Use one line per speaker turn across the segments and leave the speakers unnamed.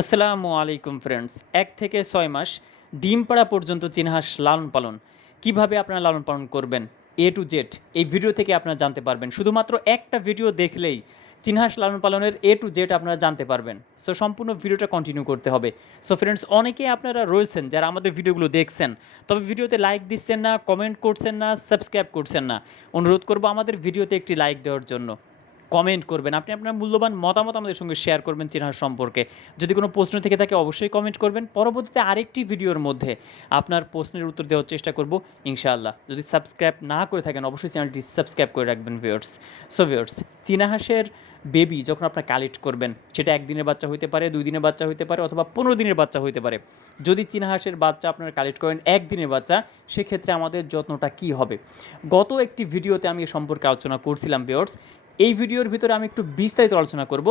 আসসালামু আলাইকুম ফ্রেন্ডস এক থেকে ছয় মাস ডিম পাড়া পর্যন্ত চিনহাস লালন পালন। কীভাবে আপনারা লালন পালন করবেন? এ টু জেড এই ভিডিও থেকে আপনারা জানতে পারবেন। শুধুমাত্র একটা ভিডিও দেখলেই চিনহাস লালন পালনের এ টু জেড আপনারা জানতে পারবেন। সো সম্পূর্ণ ভিডিওটা কন্টিনিউ করতে হবে। সো ফ্রেন্ডস অনেকেই আপনারা রয়েছেন যারা আমাদের ভিডিওগুলো দেখছেন। তবে ভিডিওতে লাইক দিচ্ছেন না কমেন্ট করছেন না সাবস্ক্রাইব করছেন না। অনুরোধ করব আমাদের ভিডিওতে একটি লাইক দেওয়ার জন্য। কমেন্ট করবেন। আপনি আপনার মূল্যবান মতামত আমাদের সঙ্গে শেয়ার করবেন চেনার সম্পর্কে। যদি কোনো প্রশ্ন থেকে থাকে, অবশ্যই কমেন্ট করবেন। পরবর্তীতে আরেকটি ভিডিওর মধ্যে আপনার প্রশ্নের উত্তর দেওয়ার চেষ্টা করব, ইনশাআল্লাহ। যদি সাবস্ক্রাইব না করে থাকেন, অবশ্যই চ্যানেলটি সাবস্ক্রাইব করে রাখবেন ভিউয়ার্স সো ভিউয়ার্স চীনা হাঁসের বেবি যখন আপনারা কালেক্ট করবেন, সেটা একদিনের বাচ্চা হতে পারে, দুই দিনের বাচ্চা হতে পারে, অথবা পনেরো দিনের বাচ্চা হতে পারে। যদি চীনা হাঁসের বাচ্চা আপনারা কালেক্ট করেন একদিনের বাচ্চা, সেক্ষেত্রে আমাদের যত্নটা কী হবে? গত একটি ভিডিওতে আমি এ সম্পর্কে আলোচনা করছিলাম ভিউয়ার্স এই ভিডিওর ভিতরে আমি একটু বিস্তারিত আলোচনা করব,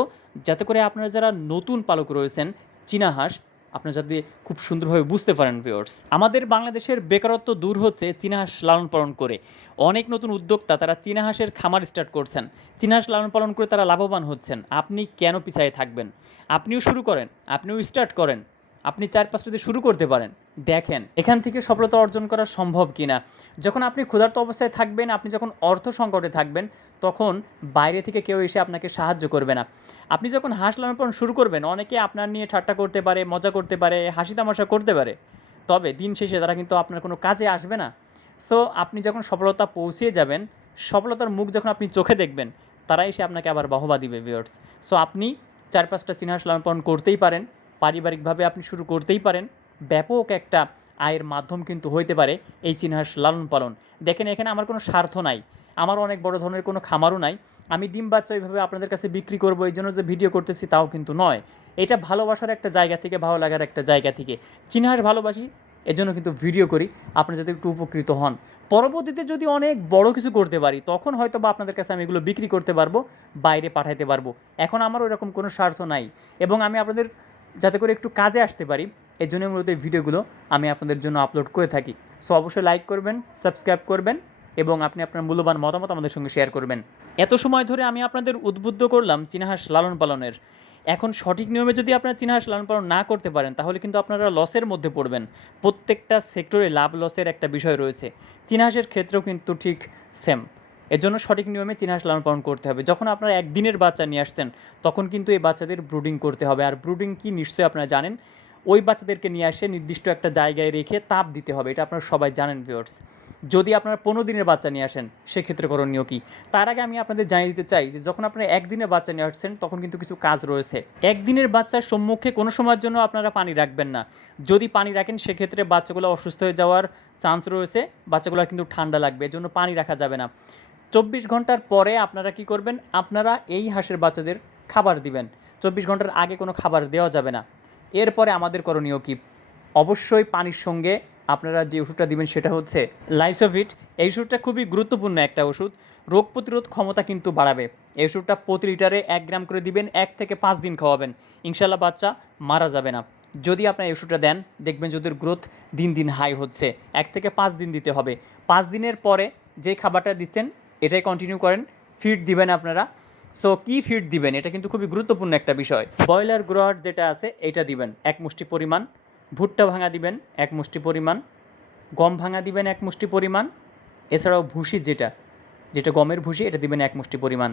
যাতে করে আপনারা যারা নতুন পালক রয়েছেন, চীনা হাঁস, আপনারা যাতে খুব সুন্দরভাবে বুঝতে পারেন ভিউয়ার্স আমাদের বাংলাদেশের বেকারত্ব দূর হচ্ছে চীনা হাঁস লালন পালন করে। অনেক নতুন উদ্যোক্তা তারা চীনা হাঁসের খামার স্টার্ট করছেন। চীনা হাঁস লালন পালন করে তারা লাভবান হচ্ছেন। আপনি কেন পিছায় থাকবেন? আপনিও শুরু করেন, আপনিও স্টার্ট করেন। আপনি চার পাঁচটা দিয়ে শুরু করতে পারেন। দেখেন, এখান থেকে সফলতা অর্জন করা সম্ভব কিনা। যখন আপনি ক্ষুধার্ত অবস্থায় থাকবেন, আপনি যখন অর্থ সংকটে থাকবেন, তখন বাইরে থেকে কেউ এসে আপনাকে সাহায্য করবে না। আপনি যখন হাঁস লালন শুরু করবেন, অনেকে আপনার নিয়ে ঠাট্টা করতে পারে, মজা করতে পারে, হাসি তামাশা করতে পারে। তবে দিন শেষে তারা কিন্তু আপনার কোনো কাজে আসবে না। সো আপনি যখন সফলতা পৌঁছিয়ে যাবেন, সফলতার মুখ যখন আপনি চোখে দেখবেন তারাই এসে আপনাকে আবার বাহবা দিবে ভিউয়ার্স সো আপনি চার পাঁচটা চিনহাস লালন করতেই পারেন। পারিবারিকভাবে আপনি শুরু করতেই পারেন। ব্যাপক একটা আয়ের মাধ্যম কিন্তু হইতে পারে এই চিনহাস লালন পালন। দেখেন, এখানে আমার কোনো স্বার্থ নাই। আমার অনেক বড় ধরনের কোনো খামারও নাই। আমি ডিম বাচ্চা ওইভাবে আপনাদের কাছে বিক্রি করব, এই জন্য যে ভিডিও করতেছি তাও কিন্তু নয়। এটা ভালোবাসার একটা জায়গা থেকে, ভালো লাগার একটা জায়গা থেকে। চিনহাস ভালোবাসি, এজন্য কিন্তু ভিডিও করি। আপনি যাতে একটু উপকৃত হন। পরবর্তীতে যদি অনেক বড় কিছু করতে পারি, তখন হয়তো বা আপনাদের কাছে আমি এগুলো বিক্রি করতে পারব, বাইরে পাঠাইতে পারব। এখন আমার ওইরকম কোনো স্বার্থ নাই। এবং আমি আপনাদের যাতে করে একটু কাজে আসতে পারি এর জন্য মূলত এই ভিডিওগুলো আমি আপনাদের জন্য আপলোড করে থাকি। সো অবশ্যই লাইক করবেন সাবস্ক্রাইব করবেন এবং আপনি আপনার মূল্যবান মতামত আমাদের সঙ্গে শেয়ার করবেন। এত সময় ধরে আমি আপনাদের উদ্বুদ্ধ করলাম চীনাহাঁস লালন পালনের। এখন সঠিক নিয়মে যদি আপনারা চীনাহাঁস লালন পালন না করতে পারেন, তাহলে কিন্তু আপনারা লসের মধ্যে পড়বেন। প্রত্যেকটা সেক্টরে লাভ লসের একটা বিষয় রয়েছে। চীনাহাঁসের ক্ষেত্রেও কিন্তু ঠিক সেম এর জন্য সঠিক নিয়মে চীনাহাঁস লালন পালন করতে হবে। যখন আপনারা একদিনের বাচ্চা নিয়ে আসছেন, তখন কিন্তু এই বাচ্চাদের ব্রুডিং করতে হবে। আর ব্রুডিং কি নিশ্চয়ই আপনারা জানেন? ওই বাচ্চাদেরকে নিয়ে আসে নির্দিষ্ট একটা জায়গায় রেখে তাপ দিতে হবে। এটা আপনারা সবাই জানেন ভিউয়ার্স যদি আপনারা পনেরো দিনের বাচ্চা নিয়ে আসেন, সেক্ষেত্রে করণীয় কী? তার আগে আমি আপনাদের জানিয়ে দিতে চাই যে, যখন আপনারা একদিনের বাচ্চা নিয়ে আসছেন, তখন কিন্তু কিছু কাজ রয়েছে। একদিনের বাচ্চার সম্মুখে কোনো সময়ের জন্য আপনারা পানি রাখবেন না। যদি পানি রাখেন, সেক্ষেত্রে বাচ্চাগুলো অসুস্থ হয়ে যাওয়ার চান্স রয়েছে। বাচ্চাগুলো কিন্তু ঠান্ডা লাগবে এর জন্য পানি রাখা যাবে না। চব্বিশ ঘণ্টার পরে আপনারা কি করবেন? আপনারা এই হাঁসের বাচ্চাদের খাবার দিবেন। চব্বিশ ঘণ্টার আগে কোনো খাবার দেওয়া যাবে না। এরপরে আমাদের করণীয় কি? অবশ্যই পানির সঙ্গে আপনারা যে ওষুধটা দিবেন সেটা হচ্ছে লাইসোভিট। এই ওষুধটা খুবই গুরুত্বপূর্ণ একটা ওষুধ। রোগ প্রতিরোধ ক্ষমতা কিন্তু বাড়াবে। এই ওষুধটা প্রতি লিটারে এক গ্রাম করে দিবেন, এক থেকে পাঁচ দিন খাওয়াবেন। ইনশাল্লাহ বাচ্চা মারা যাবে না। যদি আপনার এই ওষুধটা দেন, দেখবেন যদি গ্রোথ দিন দিন হাই হচ্ছে। এক থেকে পাঁচ দিন দিতে হবে। পাঁচ দিনের পরে যে খাবারটা দিচ্ছেন এটাই কন্টিনিউ করেন ফিড দিবেন আপনারা। সো কি ফিড দিবেন? এটা কিন্তু খুবই গুরুত্বপূর্ণ একটা বিষয়। ব্রয়লার গ্রোয়ার যেটা আছে এটা দিবেন, এক মুষ্টি পরিমাণ। ভুট্টা ভাঙা দিবেন, এক মুষ্টি পরিমাণ। গম ভাঙা দিবেন, এক মুষ্টি পরিমাণ। এছাড়াও ভুসি যেটা যেটা গমের ভুসি, এটা দিবেন এক মুষ্টি পরিমাণ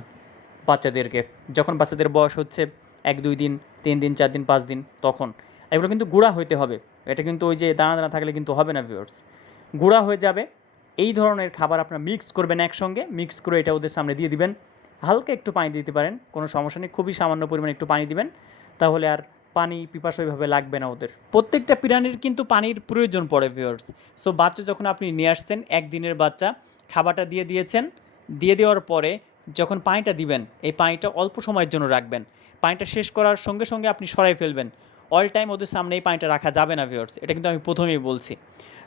বাচ্চাদেরকে। যখন বাচ্চাদের বয়স হচ্ছে এক, দুই দিন, তিন দিন, চার দিন, পাঁচ দিন, তখন। এগুলো কিন্তু গুঁড়া হইতে হবে। এটা কিন্তু ওই যে দানা দানা থাকলে কিন্তু হবে না ভিউয়ার্স গুঁড়া হয়ে যাবে এই ধরনের খাবার আপনারা মিক্স করবেন একসঙ্গে মিক্স করে এটা ওদের সামনে দিয়ে দিবেন। হালকা একটু পানি দিতে পারেন, কোনো সমস্যা নেই, খুবই সামান্য পরিমাণে একটু পানি দিবেন, তাহলে আর পানি পিপাসা ওইভাবে লাগবে না ওদের। প্রত্যেকটা প্রাণীর কিন্তু পানির প্রয়োজন পড়ে ভিউয়ার্স সো বাচ্চা যখন আপনি নিয়ে আসছেন, একদিনের বাচ্চা, খাবারটা দিয়ে দিয়েছেন, দিয়ে দেওয়ার পরে যখন পানিটা দিবেন, এই পানিটা অল্প সময়ের জন্য রাখবেন। পানিটা শেষ করার সঙ্গে সঙ্গে আপনি সরাই ফেলবেন। অল টাইম ওদের সামনে এই পানিটা রাখা যাবে না ভিউয়ার্স এটা কিন্তু আমি প্রথমেই বলছি।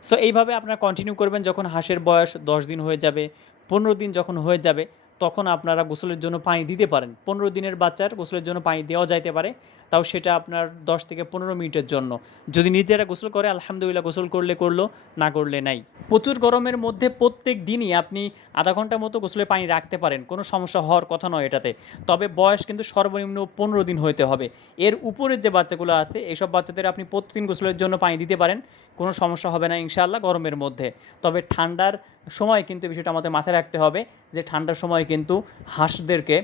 সো এইভাবে আপনারা কন্টিনিউ করবেন যখন হাঁসের বয়স দশ দিন হয়ে যাবে, পনেরো দিন যখন হয়ে যাবে, তখন আপনারা গোসলের জন্য পানি দিতে পারেন। পনেরো দিনের বাচ্চার গোসলের জন্য পানি দেওয়া যাইতে পারে। তাও সেটা আপনার দশ থেকে পনেরো মিনিটের জন্য। যদি নিজেরা গোসল করে, আলহামদুলিল্লাহ গোসল করলে করল, না করলে নাই। প্রচুর গরমের মধ্যে প্রত্যেক দিনই আপনি আধা ঘণ্টা মতো গোসলে পানি রাখতে পারেন, কোনো সমস্যা হওয়ার কথা নয় এটাতে। তবে বয়স কিন্তু সর্বনিম্ন পনেরো দিন হইতে হবে। এর উপরের যে বাচ্চাগুলো আছে এইসব বাচ্চাদের আপনি প্রতিদিন গোসলের জন্য পানি দিতে পারেন, কোনো সমস্যা হবে না ইনশাআল্লাহ গরমের মধ্যে। তবে ঠান্ডার সময় কিন্তু বিষয়টা আমাদের মাথায় রাখতে হবে যে ঠান্ডার সময় কিন্তু হাঁসদেরকে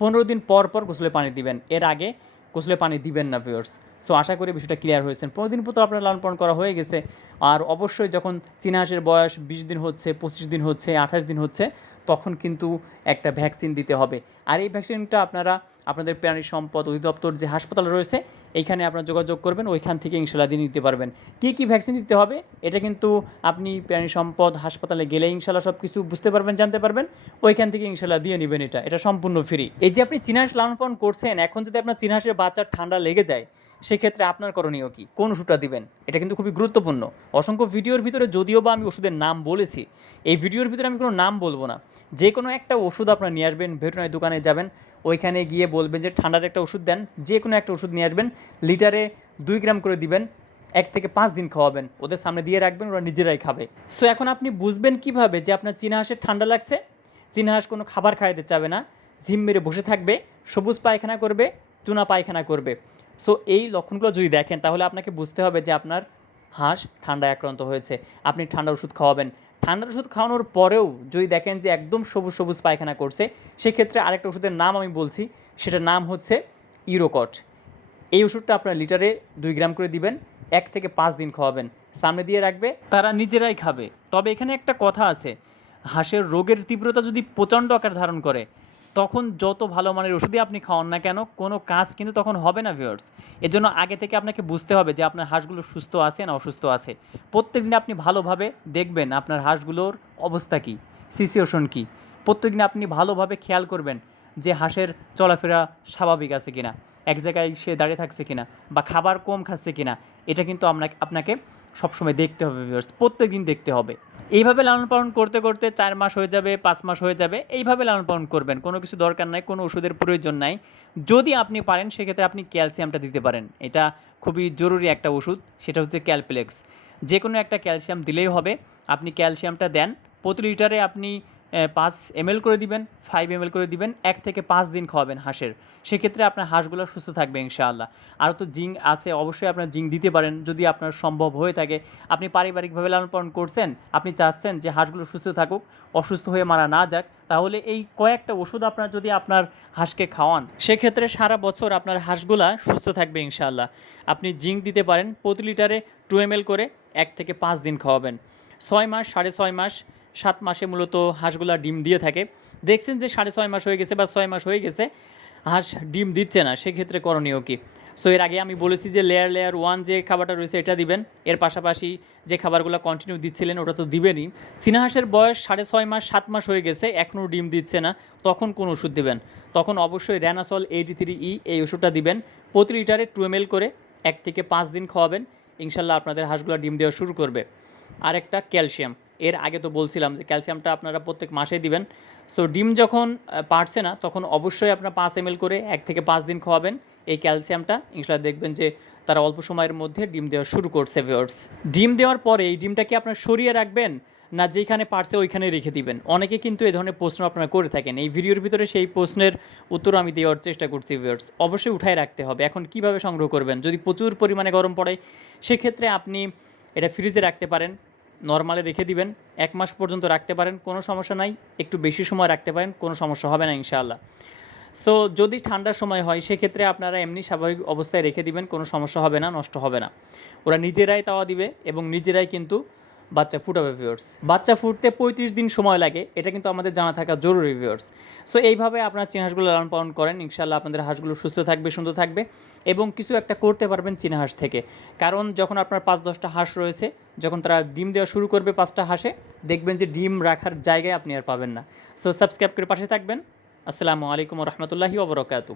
পনেরো দিন পর পর গোসলে পানি দিবেন। এর আগে গোসলে পানি দিবেন না ভিউয়ার্স সো আশা করি বিষয়টা ক্লিয়ার হয়েছেন পনেরো দিন পর তো আপনার লালন পালন করা হয়ে গেছে। আর অবশ্যই যখন চীনা বয়স বিশ দিন হচ্ছে, পঁচিশ দিন হচ্ছে, আঠাশ দিন হচ্ছে, তখন কিন্তু একটা ভ্যাকসিন দিতে হবে। আর এই ভ্যাকসিনটা আপনারা, আপনাদের প্রাণী সম্পদ অধিদপ্তর যে হাসপাতাল রয়েছে এইখানে আপনারা যোগাযোগ করবেন, ওইখান থেকে ইনশাল্লাহ দিয়ে নিতে পারবেন। কী কী ভ্যাকসিন দিতে হবে? এটা কিন্তু আপনি প্রাণী সম্পদ, হাসপাতালে গেলে ইনশাল্লাহ সব কিছু বুঝতে পারবেন, জানতে পারবেন। ওইখান থেকে ইনশাল্লাহ দিয়ে নেবেন এটা। এটা সম্পূর্ণ ফ্রি এই যে আপনি চিনাহাস লালন পালন করছেন, এখন যদি আপনার চিনাহাসের বাচ্চার ঠান্ডা লেগে যায় সেক্ষেত্রে আপনার করণীয় কি? কোন ওষুধটা দিবেন? এটা কিন্তু খুবই গুরুত্বপূর্ণ। অসংখ্য ভিডিওর ভিতরে যদিও বা আমি ওষুধের নাম বলেছি, এই ভিডিওর ভিতরে আমি কোনো নাম বলব না। যে কোনো একটা ওষুধ আপনার নিয়ে আসবেন, ভেটেরিনারি দোকানে যাবেন, ওইখানে গিয়ে বলবেন যে ঠান্ডার একটা ওষুধ দেন, যে কোনো একটা ওষুধ নিয়ে আসবেন, লিটারে দুই গ্রাম করে দিবেন, এক থেকে পাঁচ দিন খাওয়াবেন, ওদের সামনে দিয়ে রাখবেন, ওরা নিজেরাই খাবে। সো এখন আপনি বুঝবেন কীভাবে যে আপনার চীনা হাঁসের ঠান্ডা লাগছে? চীনা হাঁস কোনো খাবার খাইতে চাবে না, ঝিম মেরে বসে থাকবে, সবুজ পায়খানা করবে, চুনা পায়খানা করবে। সো এই লক্ষণগুলো যদি দেখেন, তাহলে আপনাকে বুঝতে হবে যে আপনার হাঁস ঠান্ডায় আক্রান্ত হয়েছে। আপনি ঠান্ডার ওষুধ খাওয়াবেন। ঠান্ডার ওষুধ খাওয়ানোর পরেও যদি দেখেন যে একদম সবুজ সবুজ পায়খানা করছে, সেক্ষেত্রে আরেকটা ওষুধের নাম আমি বলছি, সেটার নাম হচ্ছে ইরোকট এই ওষুধটা আপনার লিটারে দুই গ্রাম করে দিবেন, এক থেকে পাঁচ দিন খাওয়াবেন। সামনে দিয়ে রাখবে, তারা নিজেরাই খাবে। তবে এখানে একটা কথা আছে, হাঁসের রোগের তীব্রতা যদি প্রচণ্ড আকার ধারণ করে তখন যত ভালো মানের ওষুধই আপনি খাওয়ান না কেন, কোনো কাজ কিন্তু তখন হবে না ভিউয়ার্স এজন্য আগে থেকে আপনাকে বুঝতে হবে যে আপনার হাঁসগুলো সুস্থ আছে না অসুস্থ আছে। প্রত্যেক প্রত্যেকদিন আপনি ভালোভাবে দেখবেন আপনার হাঁসগুলোর অবস্থা কী সিচুয়েশন কী। প্রত্যেক প্রত্যেকদিন আপনি ভালোভাবে খেয়াল করবেন যে হাঁসের চলাফেরা স্বাভাবিক আছে কিনা, এক জায়গায় সে দাঁড়িয়ে থাকছে কিনা বা খাবার কম খাচ্ছে কিনা, এটা কিন্তু আপনাকে আপনাকে সবসময় দেখতে হবে ভিউয়ার্স প্রত্যেক দিন দেখতে হবে। এইভাবে লালন পালন করতে করতে চার মাস হয়ে যাবে, পাঁচ মাস হয়ে যাবে, এইভাবে লালন পালন করবেন। কোনো কিছু দরকার নাই, কোনো ওষুধের প্রয়োজন নাই। যদি আপনি পারেন, সেক্ষেত্রে আপনি ক্যালসিয়ামটা দিতে পারেন। এটা খুবই জরুরি একটা ওষুধ, সেটা হচ্ছে ক্যালপ্লেক্স। যে কোনো একটা ক্যালসিয়াম দিলেই হবে। আপনি ক্যালসিয়ামটা দেন, প্রতি লিটারে আপনি পাঁচ এমএল করে দিবেন ফাইভ এমএল করে দিবেন, এক থেকে পাঁচ দিন খাওয়াবেন হাঁসের। সেক্ষেত্রে আপনার হাঁসগুলো সুস্থ থাকবে ইনশাআল্লাহ। আর তো জিঙ্ক আছে, অবশ্যই আপনার জিঙ্ক দিতে পারেন যদি আপনার সম্ভব হয়ে থাকে। আপনি পারিবারিকভাবে লালন পালন করছেন, আপনি চাচ্ছেন যে হাঁসগুলো সুস্থ থাকুক, অসুস্থ হয়ে মারা না যাক, তাহলে এই কয়েকটা ওষুধ আপনার যদি আপনার হাঁসকে খাওয়ান, সেক্ষেত্রে সারা বছর আপনার হাঁসগুলা সুস্থ থাকবে ইনশাআল্লাহ। আপনি জিঙ্ক দিতে পারেন, প্রতি লিটারে টু এমএল করে এক থেকে পাঁচ দিন খাওয়াবেন। ছয় মাস, সাড়ে ছয় মাস সাত মাসে মূলত হাঁসগুলা ডিম দিয়ে থাকে। দেখছেন যে সাড়ে ছয় মাস হয়ে গেছে বা ছয় মাস হয়ে গেছে, হাঁস ডিম দিচ্ছে না, সেক্ষেত্রে করণীয় কী? সো এর আগে আমি বলেছি যে লেয়ার লেয়ার ওয়ান যে খাবারটা রয়েছে এটা দিবেন, এর পাশাপাশি যে খাবারগুলো কন্টিনিউ দিচ্ছিলেন ওটা তো দিবেনই। হাঁসের বয়স সাড়ে ছয় মাস, সাত মাস হয়ে গেছে এখনও ডিম দিচ্ছে না, তখন কোন ওষুধ দিবেন? তখন অবশ্যই র্যানাসল এইটি থ্রি ই এই ওষুধটা দিবেন, প্রতি লিটারে টু এম করে এক থেকে পাঁচ দিন খাওয়াবেন, ইনশাল্লাহ আপনাদের হাঁসগুলো ডিম দেওয়া শুরু করবে। আরেকটা ক্যালসিয়াম। এর আগে তো বলছিলাম যে ক্যালসিয়ামটা আপনারা প্রত্যেক মাসেই দিবেন। সো ডিম যখন পারছে না, তখন অবশ্যই আপনারা পাঁচ এম করে এক থেকে পাঁচ দিন খাওয়াবেন এই ক্যালসিয়ামটা। ইনশাল্লাহ দেখবেন যে তারা অল্প সময়ের মধ্যে ডিম দেওয়া শুরু করছে ভিওর্স ডিম দেওয়ার পরে এই ডিমটাকে আপনার সরিয়ে রাখবেন না যেখানে পারছে ওইখানে রেখে দিবেন? অনেকে কিন্তু এই ধরনের প্রশ্ন আপনারা করে থাকেন। এই ভিডিওর ভিতরে সেই প্রশ্নের উত্তর আমি দেওয়ার চেষ্টা করছি ভিউয়ার্স অবশ্যই উঠায় রাখতে হবে। এখন কীভাবে সংগ্রহ করবেন? যদি প্রচুর পরিমাণে গরম পড়ে, সেক্ষেত্রে আপনি এটা ফ্রিজে রাখতে পারেন। নর্মালে রেখে দিবেন, এক মাস পর্যন্ত রাখতে পারেন, কোনো সমস্যা নাই। একটু বেশি সময় রাখতে পারেন, কোনো সমস্যা হবে না, ইনশাআল্লাহ। সো যদি ঠান্ডার সময় হয়, সেক্ষেত্রে আপনারা এমনি স্বাভাবিক অবস্থায় রেখে দিবেন, কোনো সমস্যা হবে না, নষ্ট হবে না। ওরা নিজেরাই তাওয়া দিবে এবং নিজেরাই কিন্তু বাচ্চা ফুটাবে ভিউয়ার্স বাচ্চা ফুটতে পঁয়ত্রিশ দিন সময় লাগে, এটা কিন্তু আমাদের জানা থাকা জরুরি ভিউয়ার্স সো এইভাবে আপনার চীনা হাঁসগুলো লালন পালন করেন ইনশাল্লাহ আপনাদের হাঁসগুলো সুস্থ থাকবে, সুন্দর থাকবে এবং কিছু একটা করতে পারবেন চীনা হাঁস থেকে। কারণ যখন আপনার পাঁচ দশটা হাঁস রয়েছে, যখন তারা ডিম দেওয়া শুরু করবে পাঁচটা হাঁসে, দেখবেন যে ডিম রাখার জায়গায় আপনি আর পাবেন না। সো সাবস্ক্রাইব করে পাশে থাকবেন। আসসালামু আলাইকুম রহমতুল্লাহি ওবরকাতু